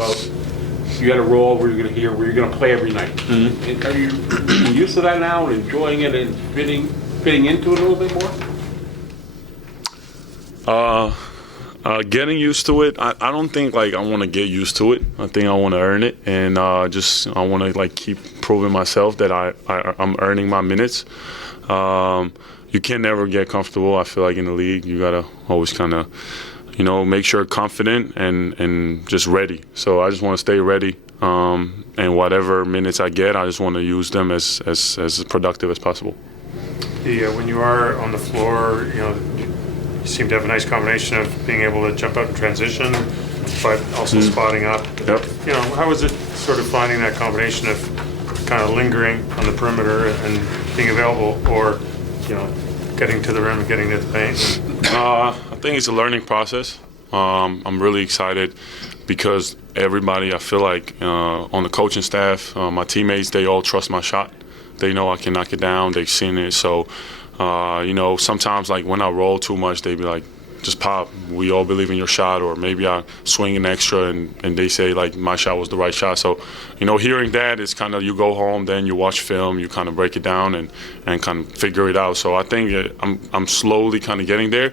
about you had a role where you're going to play every night. And are you used to that now and enjoying it and fitting into it a little bit more? Getting used to it, I don't think like I want to get used to it. I think I want to earn it, and I want to like keep proving myself that I'm earning my minutes. You can never get comfortable. I feel like in the league, you gotta always kind of, make sure confident and just ready. So I just want to stay ready, and whatever minutes I get, I just want to use them as productive as possible. When you are on the floor, you seem to have a nice combination of being able to jump out in transition, but also spotting up. Yep. How is it sort of finding that combination of kind of lingering on the perimeter and being available, or getting to the rim and getting to the paint? I think it's a learning process. I'm really excited because everybody, I feel like on the coaching staff, my teammates, they all trust my shot. They know I can knock it down. They've seen it. So, sometimes like when I roll too much, they be like, just pop. We all believe in your shot. Or maybe I swing an extra and they say like my shot was the right shot. So, hearing that is kind of, you go home, then you watch film, you kind of break it down and kind of figure it out. So I think I'm slowly kind of getting there.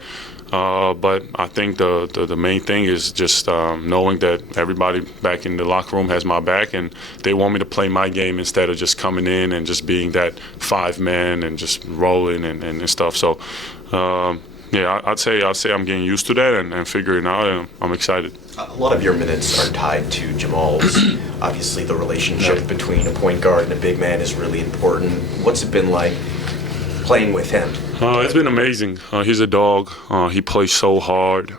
But I think the main thing is just knowing that everybody back in the locker room has my back and they want me to play my game instead of just coming in and just being that 5-man and just rolling and stuff. So, I'd say I'm getting used to that and figuring it out, and I'm excited. A lot of your minutes are tied to Jamal's. Obviously, the relationship between a point guard and a big man is really important. What's it been like playing with him? It's been amazing. He's a dog. He plays so hard.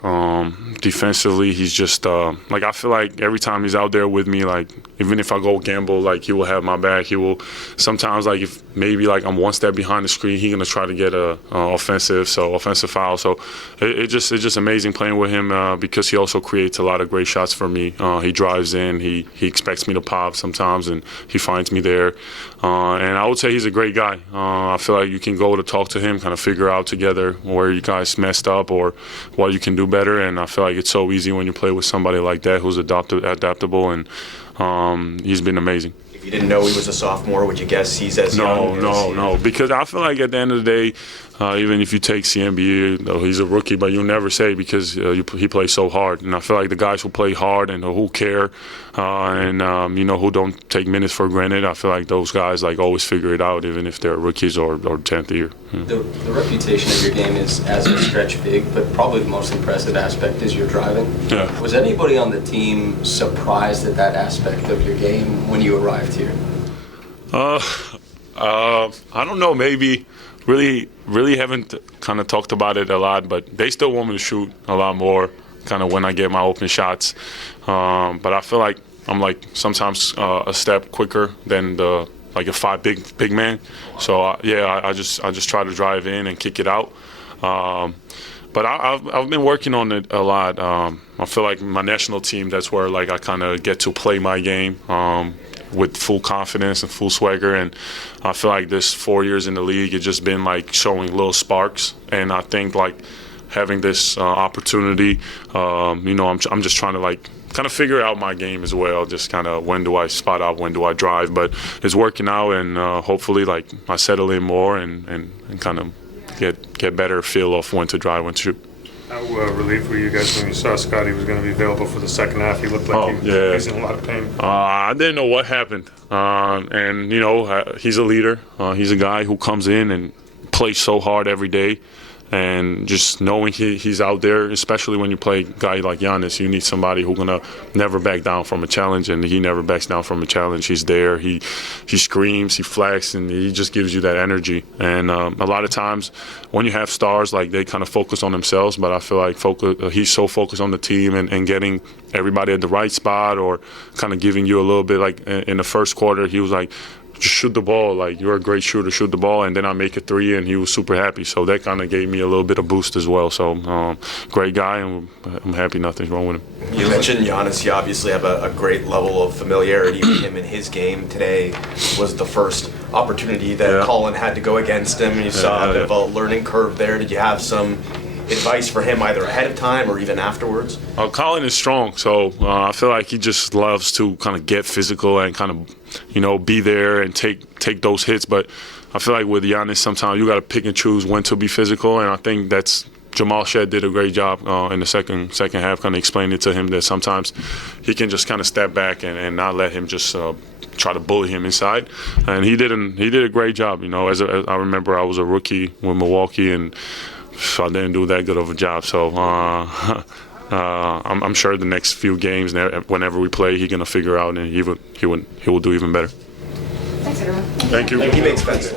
Defensively, he's just I feel like every time he's out there with me, like even if I go gamble, like he will have my back. He will sometimes, like if maybe like I'm one step behind the screen, he's gonna try to get a offensive foul. So it's just amazing playing with him because he also creates a lot of great shots for me. He drives in. He expects me to pop sometimes, and he finds me there. And I would say he's a great guy. I feel like you can go to talk to him, kind of figure out together where you guys messed up or what you can do better. And I feel like it's so easy when you play with somebody like that who's adaptable, and he's been amazing. If you didn't know he was a sophomore, would you guess he's as young? No. Because I feel like at the end of the day, even if you take CNBA, he's a rookie, but you'll never say because he plays so hard. And I feel like the guys who play hard and who care who don't take minutes for granted, I feel like those guys like always figure it out, even if they're rookies or 10th year. The reputation of your game is as a stretch big, but probably the most impressive aspect is your driving. Yeah. Was anybody on the team surprised at that aspect of your game when you arrived here? I don't know, maybe. Really haven't kind of talked about it a lot, but they still want me to shoot a lot more kind of when I get my open shots. But I feel like I'm like sometimes a step quicker than a 5 big man. So I just try to drive in and kick it out. But I've been working on it a lot. I feel like my national team, that's where like I kind of get to play my game with full confidence and full swagger. And I feel like this 4 years in the league, it's just been like showing little sparks. And I think like having this opportunity, I'm just trying to like kind of figure out my game as well. Just kind of when do I spot up, when do I drive? But it's working out, and hopefully like I settle in more and kind of get better feel of when to drive, when to shoot. How relieved were you guys when you saw Scotty was going to be available for the second half? He looked like he was in a lot of pain. I didn't know what happened. He's a leader. He's a guy who comes in and plays so hard every day. And just knowing he's out there, especially when you play a guy like Giannis, you need somebody who's going to never back down from a challenge, and he never backs down from a challenge. He's there. He screams, he flags, and he just gives you that energy. And a lot of times when you have stars, like they kind of focus on themselves, but I feel like he's so focused on the team and getting everybody at the right spot, or kind of giving you a little bit, like in the first quarter, he was like, just shoot the ball, like you're a great shooter, shoot the ball, and then I make a 3, and he was super happy. So that kind of gave me a little bit of boost as well. So great guy, and I'm happy nothing's wrong with him. You mentioned Giannis. You obviously have a great level of familiarity with him in his game. Today was the first opportunity that Colin had to go against him. You saw a bit of a learning curve there. Did you have some advice for him either ahead of time or even afterwards? Colin is strong, so I feel like he just loves to kind of get physical and kind of, be there and take those hits. But I feel like with Giannis, sometimes you got to pick and choose when to be physical, and I think that's Jamal Shed did a great job in the second half, kind of explaining it to him that sometimes he can just kind of step back and not let him just try to bully him inside. And he did a great job. As I remember, I was a rookie with Milwaukee, and I didn't do that good of a job. So I'm sure the next few games, whenever we play, he's gonna figure out, and he will do even better. Thanks, everyone. Thank you. He makes sense.